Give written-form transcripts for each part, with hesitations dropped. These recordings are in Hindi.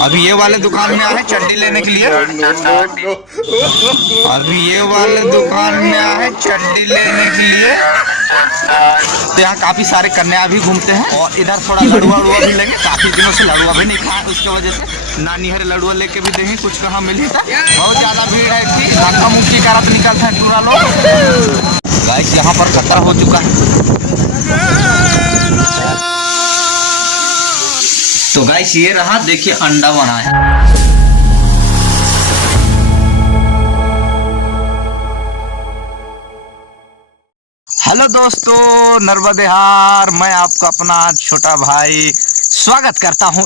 अभी ये वाले दुकान में आए चड्डी लेने के लिए। अभी ये वाले दुकान में आए चड्डी लेने के लिए। तो यहाँ काफी सारे कन्या भी घूमते हैं और इधर थोड़ा लड़ुआ उड़ुआ भी लेंगे। काफी दिनों से लड़ुआ भी नहीं खाए, उसके वजह से नानी हरे लड़ुआ लेके भी देंगे। कुछ कहाँ मिली था, बहुत ज्यादा भीड़ है थी। धक्का मुक्की करत निकलते हैं टूरा लोग। गाइस यहाँ पर खतरा हो चुका है। तो गाइस ये रहा, देखिए अंडा बना है। हेलो दोस्तों, नर्मदेहार, मैं आपका अपना छोटा भाई स्वागत करता हूं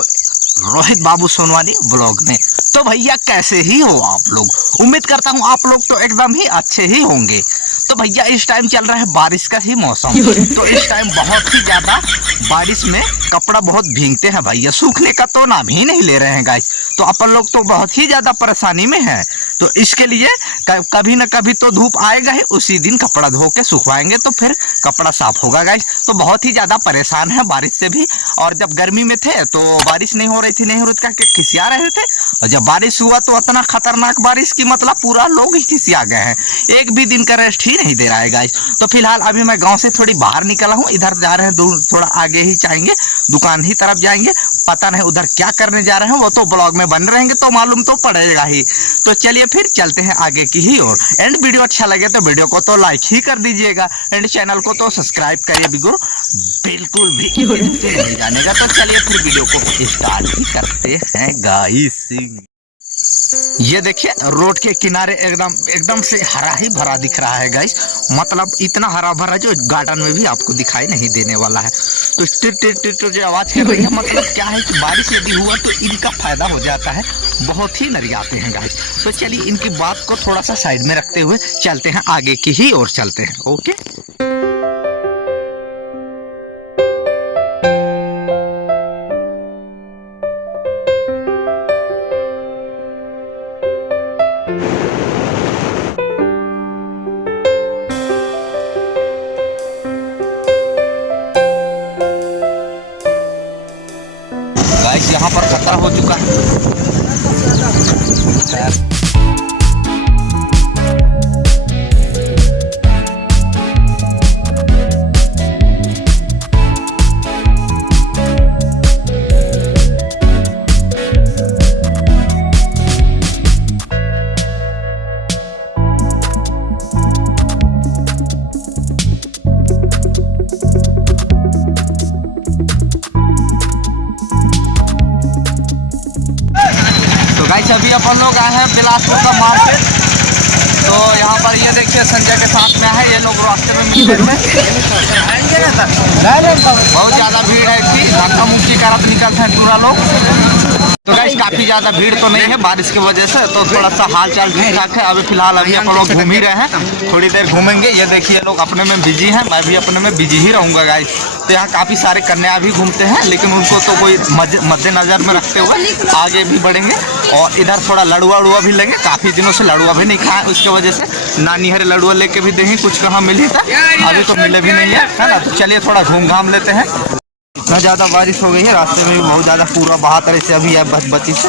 रोहित बाबू सोनवानी ब्लॉग में। तो भैया कैसे ही हो आप लोग? उम्मीद करता हूं आप लोग तो एकदम ही अच्छे ही होंगे। तो भैया इस टाइम चल रहा है बारिश का ही मौसम, तो इस टाइम बहुत ही ज्यादा बारिश में कपड़ा बहुत भीगते हैं भैया, सूखने का तो नाम ही नहीं ले रहे हैं गाइस। तो अपन लोग तो बहुत ही ज्यादा परेशानी में हैं। तो इसके लिए कभी न कभी तो धूप आएगा ही, उसी दिन कपड़ा धो के सुखवाएंगे तो फिर कपड़ा साफ होगा गाइस। तो बहुत ही ज्यादा परेशान है बारिश से भी। और जब गर्मी में थे तो बारिश नहीं हो रही थी, खिसिया रहे थे। और जब बारिश हुआ तो इतना खतरनाक बारिश की मतलब पूरा लोग ही खिसिया गए हैं। एक भी दिन का रेस्ट ही नहीं दे रहा है गाइस। तो फिलहाल अभी मैं गांव से थोड़ी बाहर निकला हूँ, इधर जा रहे हैं दूर, थोड़ा आगे ही जाएंगे, दुकान ही तरफ जाएंगे। पता नहीं उधर क्या करने जा रहे हैं, वो तो ब्लॉग में बन रहेंगे तो मालूम तो पड़ेगा ही। तो चलिए फिर चलते हैं आगे की ही ओर। एंड वीडियो अच्छा लगे तो वीडियो को तो लाइक ही कर दीजिएगा, एंड चैनल को तो सब्सक्राइब करिए बिल्कुल भी नहीं जानेगा। तो चलिए फिर वीडियो को स्टार्ट ही करते हैं गाइस। ये देखिए रोड के किनारे एकदम से हरा ही भरा दिख रहा है गाइस। मतलब इतना हरा भरा जो गार्डन में भी आपको दिखाई नहीं देने वाला है। तो टिर टिर टिर टिर जो आवाज कर रही है, मतलब क्या है कि बारिश यदि हुआ तो इनका फायदा हो जाता है, बहुत ही नरियाते हैं गाइस। तो चलिए इनकी बात को थोड़ा सा साइड में रखते हुए चलते हैं आगे की ही ओर चलते हैं। ओके, यहाँ पर खतरा हो चुका है। गाइस अभी अपन लोग आए हैं बिलासपुर का मार्केट। तो यहाँ पर ये देखिए संजय के साथ में है, ये लोग रास्ते में मिल रहे बहुत ज्यादा भीड़ है थी। धक्का मुक्की करत निकलते हैं पूरा लोग। तो गाइस काफी ज्यादा भीड़ तो नहीं है बारिश की वजह से, तो थोड़ा सा हाल चाल ठीक ठाक है। अभी फिलहाल अभी अपन लोग घूम ही रहे हैं, थोड़ी देर घूमेंगे। ये देखिए लोग अपने में बिजी हैं, मैं भी अपने में बिजी ही रहूंगा गाइस। तो यहाँ काफी सारे कन्या भी घूमते हैं, लेकिन उनको तो कोई मद्देनजर में रखते हुए आगे भी बढ़ेंगे। और इधर थोड़ा लड़ुआ उड़ुआ भी लेंगे, काफी दिनों से लड़ुआ भी नहीं खाए, उसके वजह से नानी हरे लड़ुआ लेके भी देंगे। कुछ कहाँ मिली था, अभी तो मिले भी नहीं है ना। तो चलिए थोड़ा घूम घाम लेते हैं। इतना ज्यादा बारिश हो गई है, रास्ते में भी बहुत ज्यादा पूरा बहा तरह से अभी है बची से।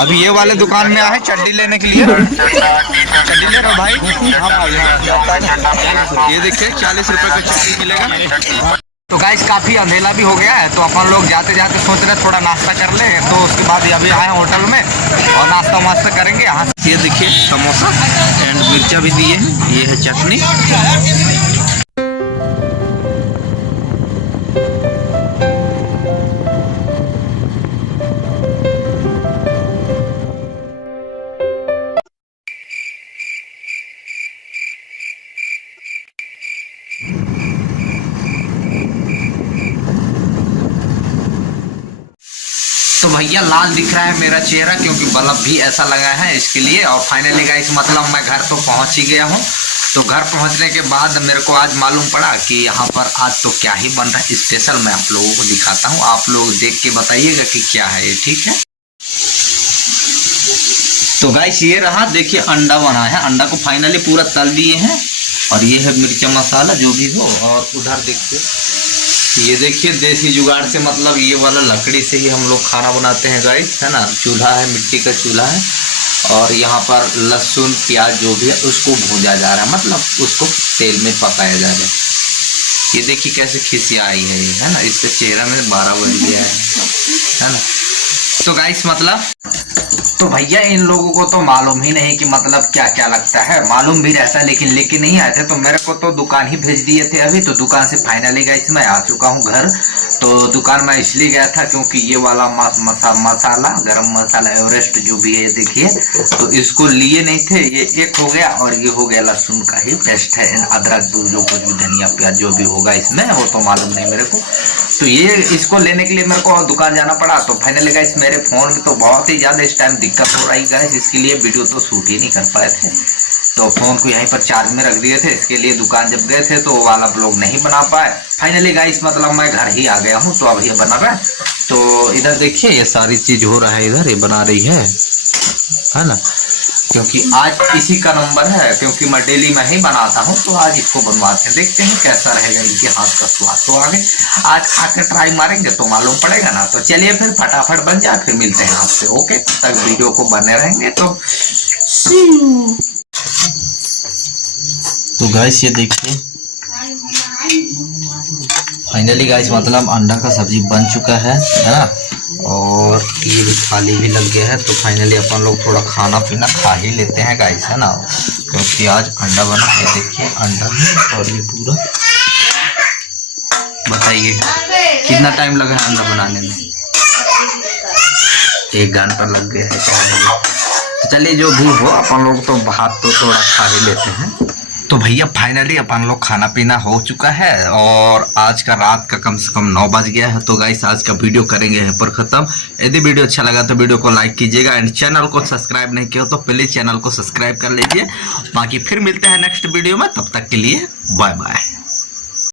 अभी ये वाले दुकान में आए चड्डी लेने के लिए। चड्डी ले रहे हो भाई? ये देखिए 40 रुपए का चड्डी मिलेगा। तो गाइस काफी अंधेला भी हो गया है, तो अपन लोग जाते जाते सोच रहे थोड़ा नाश्ता कर ले। तो उसके बाद अभी आए होटल में और नाश्ता वास्ता करेंगे। यहाँ ये देखिए समोसा एंड मिर्चा भी दिए हैं, ये है चटनी। तो भैया लाल दिख रहा है मेरा चेहरा, क्योंकि बल्ब भी ऐसा लगा है इसके लिए। और फाइनली गाइस मतलब मैं घर तो पहुंच ही गया हूं। तो घर पहुंचने के बाद मेरे को आज मालूम पड़ा कि यहाँ पर आज तो क्या ही बन रहा है स्पेशल। मैं आप लोगों को दिखाता हूँ, आप लोग देख के बताइएगा कि क्या है ये, ठीक है। तो गाइस ये रहा, देखिए अंडा बना है। अंडा को फाइनली पूरा तल दिए हैं। और ये है मिर्चा मसाला जो भी हो। और उधर देखिए ये देखिए देसी जुगाड़ से, मतलब ये वाला लकड़ी से ही हम लोग खाना बनाते हैं गाइस, है ना। चूल्हा है, मिट्टी का चूल्हा है, और यहाँ पर लहसुन प्याज जो भी है उसको भूजा जा रहा है, मतलब उसको तेल में पकाया जा रहा है। ये देखिए कैसे खिसियाई है ना, इससे चेहरा में 12 बज गया है ना। तो गाइस मतलब तो भैया इन लोगों को तो मालूम ही नहीं कि मतलब क्या क्या लगता है, मालूम भी रहता है लेकिन लेके नहीं आए थे, तो मेरे को तो दुकान ही भेज दिए थे अभी। तो दुकान से फाइनली गाइस मैं आ चुका हूँ घर। तो दुकान में इसलिए गया था क्योंकि ये वाला मसाला, गरम मसाला एवरेस्ट जो भी है देखिए, तो इसको लिए नहीं थे। ये एक हो गया, और ये हो गया लहसुन का ही पेस्ट है, अदरक जो कुछ भी धनिया प्याज जो भी होगा इसमें वो तो मालूम नहीं मेरे को। तो ये इसको लेने के लिए मेरे को दुकान जाना पड़ा। तो फाइनली गाइस मेरे फोन में तो बहुत ही ज्यादा इस टाइम दिक्कत हो रही गाइस, इसके लिए वीडियो तो शूट ही नहीं कर पाए थे। तो फोन को यहीं पर चार्ज में रख दिए थे, इसके लिए दुकान जब गए थे तो वो वाला ब्लॉग नहीं बना पाए। फाइनली गाइस मतलब मैं घर ही आ गया हूँ, तो अब ये बना रहा है। तो इधर देखिए ये सारी चीज हो रहा है, इधर ये बना रही है ना, क्योंकि आज इसी का नंबर है, क्योंकि मैं डेली में ही बनाता हूँ। तो आज इसको बनवाते हैं, देखते हैं कैसा रहेगा इनके हाथ का स्वाद। तो आगे आज खा के ट्राई मारेंगे तो मालूम पड़ेगा ना। तो चलिए फिर फटाफट बन जाए, फिर मिलते हैं आपसे। ओके, तब तक वीडियो को बने रहेंगे। तो गाइस ये देखिए फाइनली गाइस मतलब अंडा का सब्जी बन चुका है ना, और ये भी खाली भी लग गया है। तो फाइनली अपन लोग थोड़ा खाना पीना खा ही लेते हैं गाइस, है ना, क्योंकि आज अंडा बना है। देखिए अंडा है, और ये पूरा बताइए कितना टाइम लगा है अंडा बनाने में? 1 घंटा लग गया है क्या? तो चलिए जो भी हो, अपन लोग तो भात तो थोड़ा खा ही लेते हैं। तो भैया फाइनली अपन लोग खाना पीना हो चुका है, और आज का रात का कम से कम 9 बज गया है। तो गाइस आज का वीडियो करेंगे यहाँ पर खत्म। यदि वीडियो अच्छा लगा तो वीडियो को लाइक कीजिएगा, एंड चैनल को सब्सक्राइब नहीं किया तो प्लीज चैनल को सब्सक्राइब कर लीजिए। बाकी फिर मिलते हैं नेक्स्ट वीडियो में, तब तक के लिए बाय बाय।